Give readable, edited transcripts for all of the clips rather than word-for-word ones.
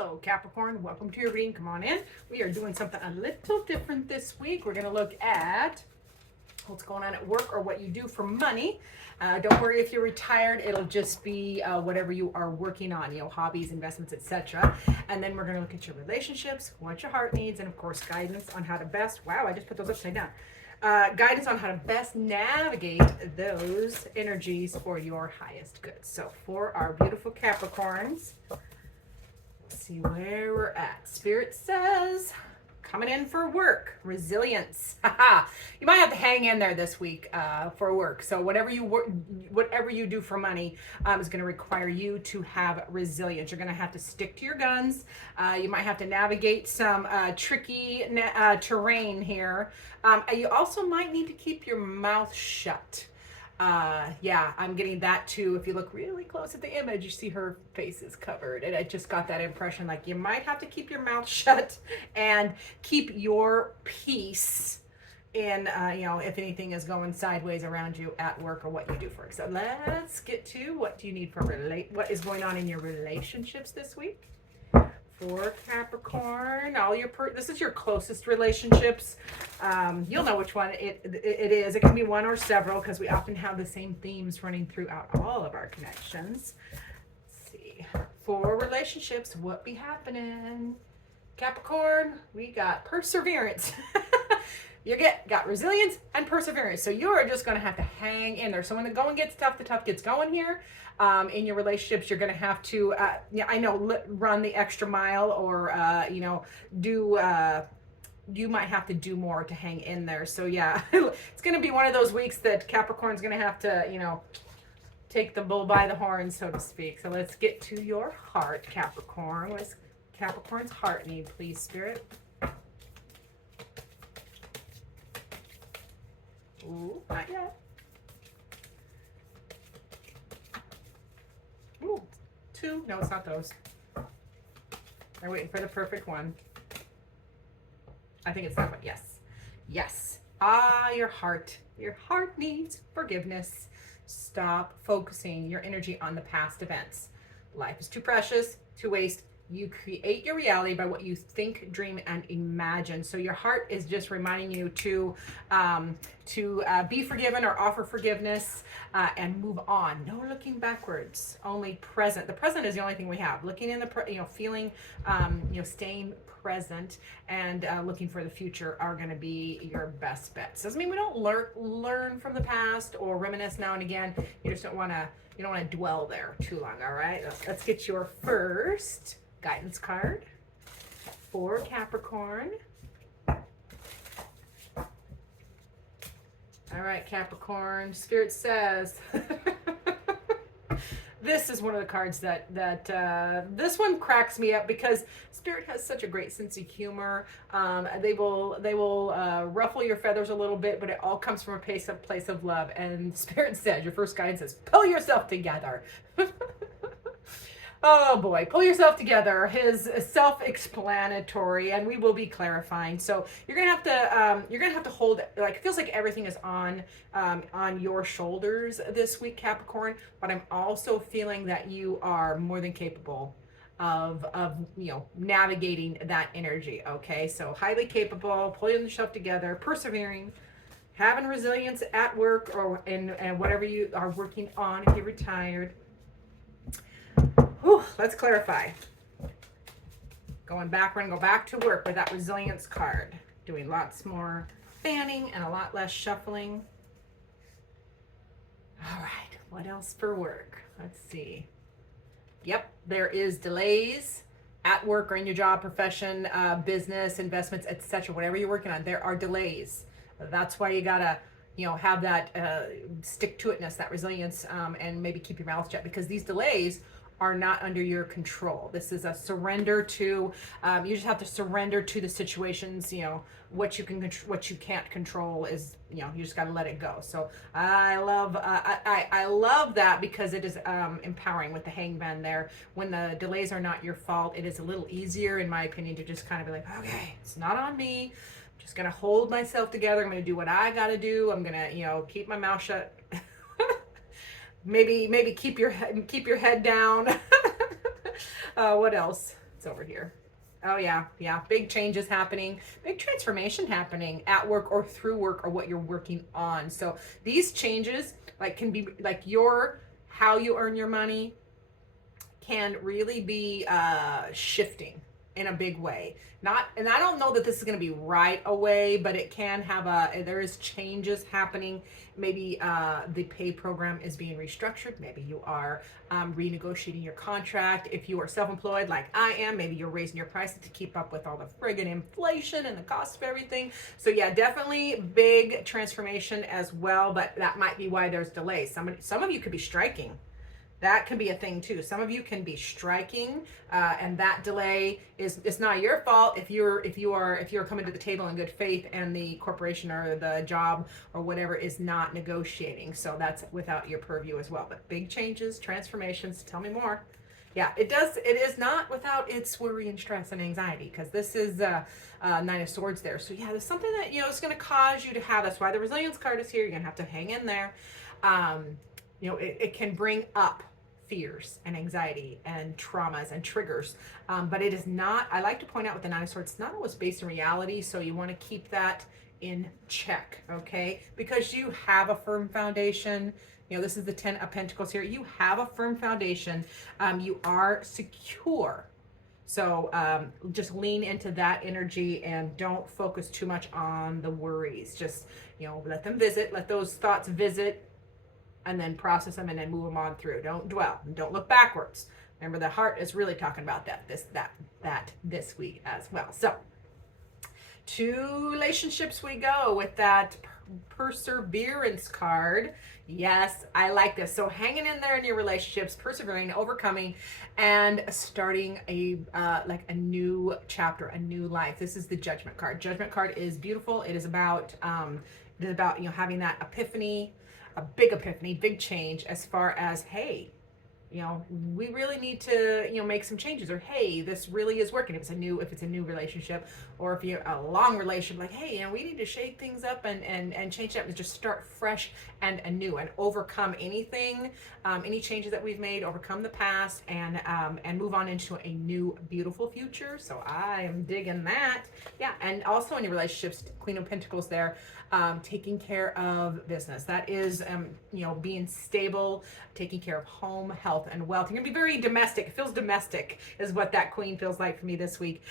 Hello, Capricorn. Welcome to your reading. Come on in. We are doing something a little different this week. We're going to look at what's going on at work or what you do for money. Don't worry if you're retired. It'll just be whatever you are working on, hobbies, investments, etc. And then we're going to look at your relationships, what your heart needs, and of course, guidance on how to best, wow, I just put those upside down. Guidance on how to best navigate those energies for your highest good. So for our beautiful Capricorns, let's see where we're at. Spirit says, coming in for work, resilience. You might have to hang in there this week for work. So whatever you do for money is going to require you to have resilience. You're going to have to stick to your guns. You might have to navigate some tricky terrain here. You also might need to keep your mouth shut. Yeah, I'm getting that too. If you look really close at the image, you see her face is covered, and I just got that impression like you might have to keep your mouth shut and keep your peace in, if anything is going sideways around you at work or what you do for it. So let's get to what do you need for what is going on in your relationships this week. For Capricorn, this is your closest relationships. You'll know which one it is. It can be one or several because we often have the same themes running throughout all of our connections. Let's see. For relationships, what be happening? Capricorn, we got perseverance. You got resilience and perseverance. So you're just going to have to hang in there. So when the going gets tough, the tough gets going here. In your relationships, you're going to have to, run the extra mile or, you might have to do more to hang in there. So yeah, it's going to be one of those weeks that Capricorn's going to have to, take the bull by the horn, so to speak. So let's get to your heart, Capricorn. What does Capricorn's heart need, please, Spirit? Ooh, not yet. Ooh, two. No, it's not those. I'm waiting for the perfect one. I think it's that one. Yes. Yes. Your heart. Your heart needs forgiveness. Stop focusing your energy on the past events. Life is too precious to waste. You create your reality by what you think, dream, and imagine. So your heart is just reminding you to be forgiven or offer forgiveness and move on. No looking backwards, only present. The present is the only thing we have. Looking in the, feeling, staying present and looking for the future are going to be your best bets. Doesn't mean we don't learn from the past or reminisce now and again. You just don't want to dwell there too long. All right, let's get your first guidance card for Capricorn. All right, Capricorn, Spirit says this is one of the cards that this one cracks me up because Spirit has such a great sense of humor. They will ruffle your feathers a little bit, but it all comes from a place of love. And Spirit says, your first guidance says, pull yourself together. Oh boy, pull yourself together. His self-explanatory, and we will be clarifying. So you're gonna have to hold, like, it feels like everything is on your shoulders this week, Capricorn. But I'm also feeling that you are more than capable of navigating that energy. Okay, so highly capable, pulling yourself together, persevering, having resilience at work or and whatever you are working on if you're retired. Whew, let's clarify. Going back, we're going to go back to work with that resilience card. Doing lots more fanning and a lot less shuffling. All right, what else for work? Let's see. Yep, there is delays at work or in your job, profession, business, investments, etc. Whatever you're working on, there are delays. That's why you got to have that stick-to-itness, that resilience, and maybe keep your mouth shut, because these delays are not under your control. This is a surrender to, you just have to surrender to the situations. What you can what you can't control is, you just got to let it go. So I love that because it is empowering with the hangman there. When the delays are not your fault, it is a little easier, in my opinion, to just kind of be like, okay, it's not on me. I'm just gonna hold myself together. I'm gonna do what I gotta do. I'm gonna, keep my mouth shut. Maybe keep your head down. What else? It's over here. Oh yeah, yeah. Big changes happening, big transformation happening at work or through work or what you're working on. So these changes like can be like your how you earn your money can really be shifting in a big way. Not, and I don't know that this is going to be right away, but it can have there is changes happening. Maybe the pay program is being restructured. Maybe you are renegotiating your contract. If you are self-employed like I am, maybe you're raising your prices to keep up with all the friggin' inflation and the cost of everything. So yeah, definitely big transformation as well, but that might be why there's delays. Some of you could be striking. That can be a thing too. Some of you can be striking, and that delay is, it's not your fault if you're coming to the table in good faith and the corporation or the job or whatever is not negotiating. So that's without your purview as well. But big changes, transformations. Tell me more. Yeah, it does. It is not without its worry and stress and anxiety, because this is Nine of Swords there. So yeah, there's something that is going to cause you to have. That's why the Resilience card is here. You're going to have to hang in there. It can bring up fears and anxiety and traumas and triggers, but it is not, I like to point out with the Nine of Swords, it's not always based in reality, so you want to keep that in check, okay? Because you have a firm foundation. This is the Ten of Pentacles here. You have a firm foundation. You are secure. So just lean into that energy and don't focus too much on the worries. Just, let them visit, let those thoughts visit, and then process them and then move them on through. Don't dwell and don't look backwards. Remember, the heart is really talking about that this week as well. So to relationships we go with that perseverance card. Yes, I like this. So hanging in there in your relationships, persevering, overcoming, and starting a new chapter, a new life. This is the Judgment card. Judgment card is beautiful. It is about having that epiphany, a big epiphany, big change as far as, hey, we really need to, make some changes, or hey, this really is working. If it's a new relationship, or if you're a long relationship, like, hey, we need to shake things up and change up and just start fresh and anew and overcome anything, any changes that we've made, overcome the past and move on into a new, beautiful future. So I am digging that. Yeah. And also in your relationships, Queen of Pentacles there, taking care of business. That is, being stable, taking care of home, health, and wealth. You're gonna be very domestic. It feels domestic is what that Queen feels like for me this week,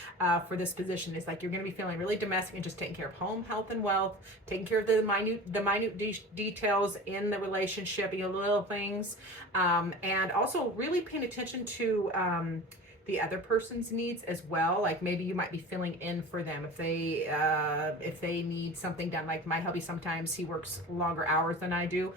for this position. It's like you're gonna be feeling really domestic and just taking care of home, health, and wealth, taking care of the minute details in the relationship, little things, and also really paying attention to the other person's needs as well. Like maybe you might be filling in for them if they need something done. Like my hubby, sometimes he works longer hours than I do.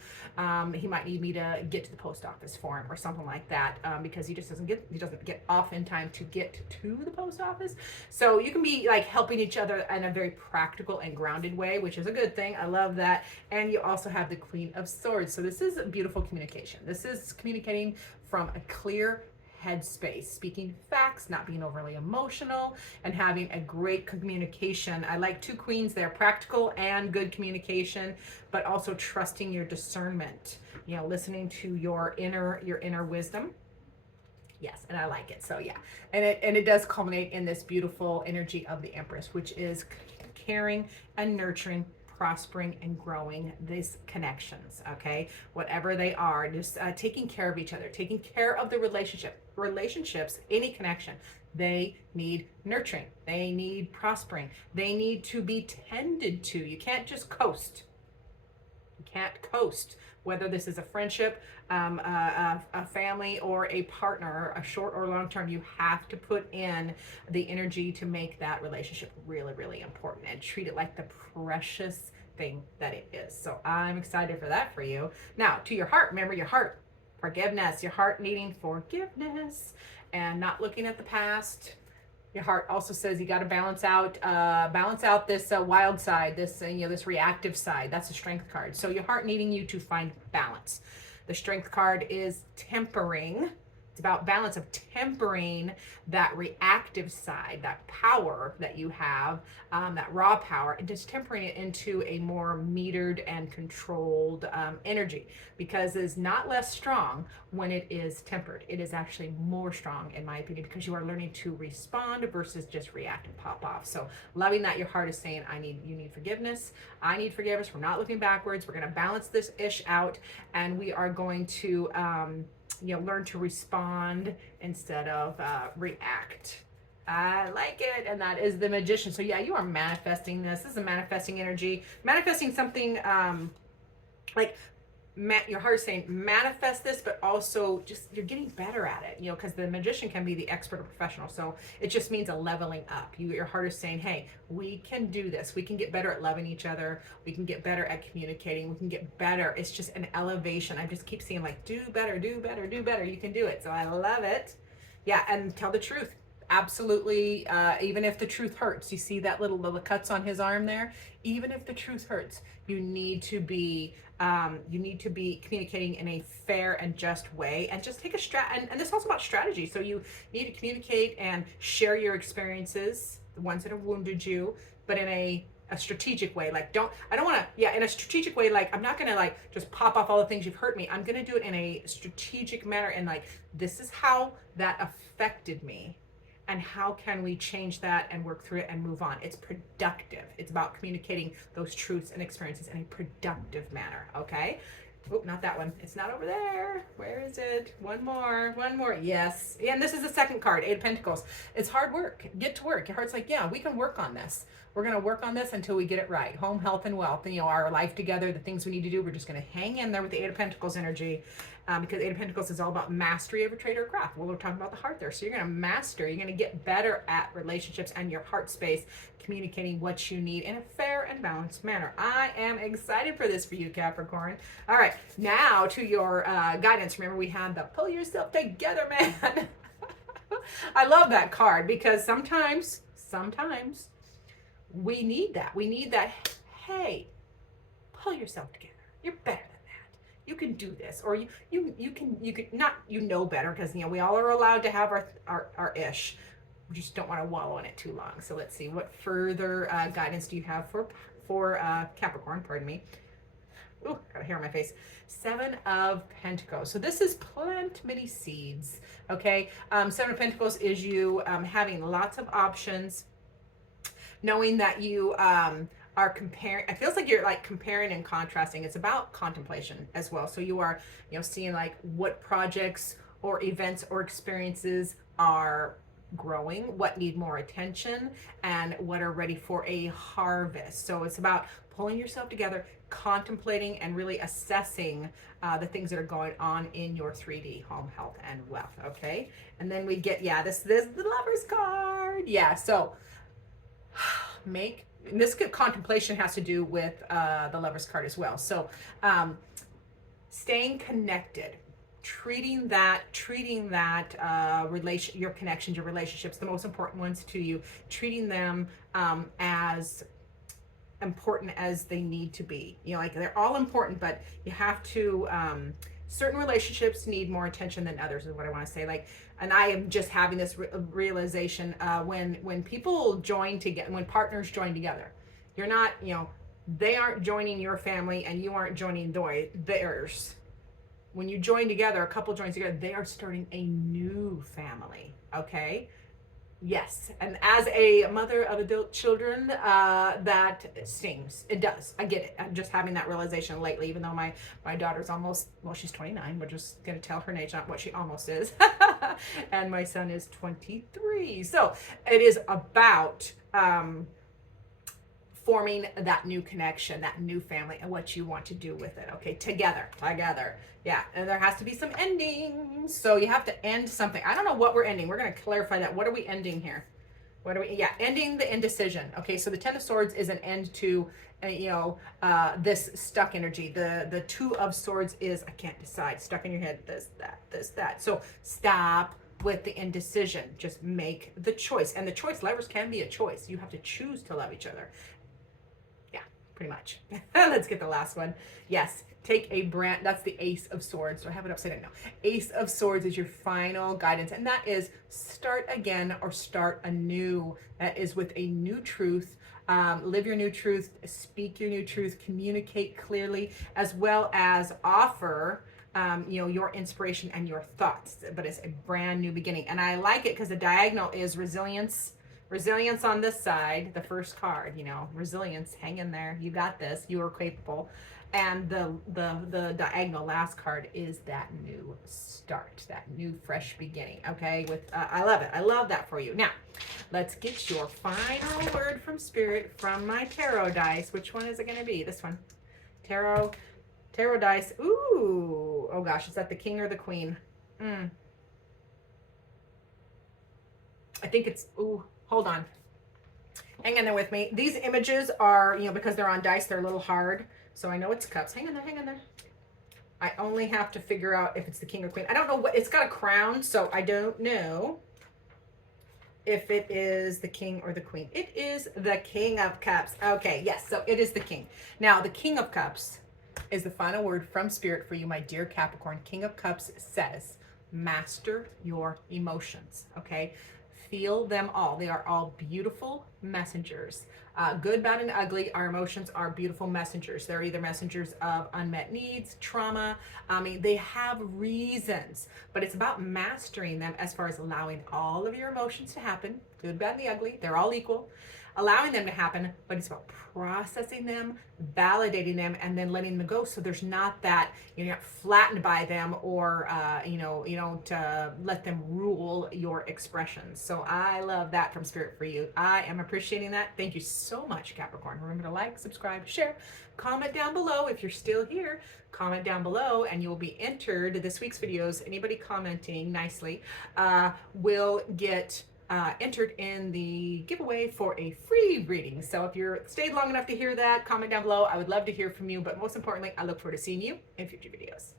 He might need me to get to the post office for him or something like that, because he doesn't get off in time to get to the post office. So you can be like helping each other in a very practical and grounded way, which is a good thing. I love that. And you also have the Queen of Swords. So this is beautiful communication. This is communicating from a clear headspace, speaking facts, not being overly emotional, and having a great communication. I like two queens there, practical and good communication, but also trusting your discernment, listening to your inner wisdom. Yes, and I like it. So yeah, and it does culminate in this beautiful energy of the Empress, which is caring and nurturing, prospering and growing these connections, okay? Whatever they are, just taking care of each other, taking care of the relationships, any connection. They need nurturing. They need prospering. They need to be tended to. You can't just coast. You can't coast. Whether this is a friendship, a family, or a partner, a short or long term, you have to put in the energy to make that relationship really, really important and treat it like the precious thing that it is. So I'm excited for that for you. Now, to your heart, remember your heart, forgiveness, your heart needing forgiveness and not looking at the past. Your heart also says you got to balance out this wild side, this reactive side. That's a Strength card. So your heart needing you to find balance. The Strength card is tempering. It's about balance of tempering that reactive side, that power that you have, that raw power, and just tempering it into a more metered and controlled energy, because it is not less strong when it is tempered. It is actually more strong, in my opinion, because you are learning to respond versus just react and pop off. So loving that your heart is saying, you need forgiveness. I need forgiveness. We're not looking backwards. We're going to balance this ish out, and we are going to, learn to respond instead of react. I like it. And that is the Magician. So yeah, you are manifesting this. This is a manifesting energy. Manifesting something like your heart is saying manifest this, but also just you're getting better at it, because the Magician can be the expert or professional. So it just means a leveling up. Your heart is saying, hey, we can do this. We can get better at loving each other. We can get better at communicating. We can get better. It's just an elevation. I just keep seeing like, do better, do better, do better. You can do it. So I love it. Yeah. And tell the truth. Absolutely. Even if the truth hurts. You see that little cuts on his arm there? Even if the truth hurts, you need to be communicating in a fair and just way, and just take and this is also about strategy. So you need to communicate and share your experiences, the ones that have wounded you, but in a strategic way. Like in a strategic way, like I'm not gonna like just pop off all the things you've hurt me. I'm gonna do it in a strategic manner, and like, this is how that affected me, and how can we change that and work through it and move on. It's productive. It's about communicating those truths and experiences in a productive manner, okay? Oh, not that one. It's not over there. Where is it? One more. Yes. And this is the second card, Eight of Pentacles. It's hard work. Get to work. Your heart's like, yeah, we can work on this. We're going to work on this until we get it right. Home, health, and wealth. And, our life together, the things we need to do, we're just going to hang in there with the Eight of Pentacles energy. Because Eight of Pentacles is all about mastery of a trade or craft. Well, we're talking about the heart there. So you're going to master, you're going to get better at relationships and your heart space, communicating what you need in a fair and balanced manner. I am excited for this for you, Capricorn. All right, now to your guidance. Remember, we had the pull yourself together, man. I love that card, because sometimes we need that. We need that, hey, pull yourself together. You're better. You can do this, or you can not, better, because we all are allowed to have our ish. We just don't want to wallow in it too long. So let's see, what further guidance do you have for Capricorn? Pardon me. Ooh, got a hair on my face. Seven of Pentacles. So this is plant many seeds. Okay, Seven of Pentacles is you having lots of options, knowing that you are comparing. It feels like you're like comparing and contrasting. It's about contemplation as well. So you are, seeing like what projects or events or experiences are growing, what need more attention, and what are ready for a harvest. So it's about pulling yourself together, contemplating, and really assessing the things that are going on in your 3D home, health, and wealth. Okay, and then we get this the Lover's card. Yeah, so this contemplation has to do with the Lover's card as well. So staying connected, treating that your connections, your relationships, the most important ones to you, treating them as important as they need to be. Like they're all important, but you have to, certain relationships need more attention than others, is what I want to say. Like, and I am just having this realization when people join together, when partners join together, you're not, they aren't joining your family and you aren't joining theirs. When you join together, a couple joins together, they are starting a new family. Okay. Yes, and as a mother of adult children, that stings. It does. I get it. I'm just having that realization lately, even though my daughter's almost, she's 29. We're just going to tell her age, not what she almost is. And my son is 23. So it is about forming that new connection, that new family, and what you want to do with it. Okay, together. Yeah, and there has to be some endings. So you have to end something. I don't know what we're ending. We're going to clarify that. What are we ending here? Ending the indecision. Okay, so the Ten of Swords is an end to, this stuck energy. The Two of Swords is, I can't decide, stuck in your head, this, that. So stop with the indecision. Just make the choice. And the choice, lovers can be a choice. You have to choose to love each other. pretty much. Let's get the last one. Yes, take a brand, that's the Ace of Swords. Do I have it upside down? No. Ace of Swords is your final guidance, and that is start again or start anew. That is with a new truth. Live your new truth, speak your new truth, communicate clearly, as well as offer your inspiration and your thoughts. But it's a brand new beginning. And I like it because the diagonal is resilience. Resilience on this side, the first card, resilience, hang in there. You got this. You are capable. And the diagonal last card is that new start, that new fresh beginning. Okay, I love it. I love that for you. Now, let's get your final word from Spirit from my tarot dice. Which one is it going to be? This one. Tarot dice. Ooh. Oh gosh, is that the King or the Queen? I think it's, ooh, hold on. Hang in there with me. These images are, because they're on dice, they're a little hard. So I know it's cups. Hang in there, hang in there. I only have to figure out if it's the King or Queen. I don't know what, it's got a crown, so I don't know if it is the King or the Queen. It is the King of Cups. Okay, yes, so it is the King. Now, the King of Cups is the final word from Spirit for you, my dear Capricorn. King of Cups says, master your emotions, okay? Feel them all. They are all beautiful messengers. Good, bad, and ugly, our emotions are beautiful messengers. They're either messengers of unmet needs, trauma. They have reasons, but it's about mastering them as far as allowing all of your emotions to happen. Good, bad, and the ugly. They're all equal. Allowing them to happen, but it's about processing them, validating them, and then letting them go. So there's not that you're not flattened by them, or you don't let them rule your expressions. So I love that from Spirit for you. I am appreciating that. Thank you so much, Capricorn. Remember to like, subscribe, share, comment down below if you're still here. Comment down below, and you will be entered. This week's videos, anybody commenting nicely will get entered in the giveaway for a free reading. So if you're stayed long enough to hear that, comment down below. I would love to hear from you, but most importantly, I look forward to seeing you in future videos.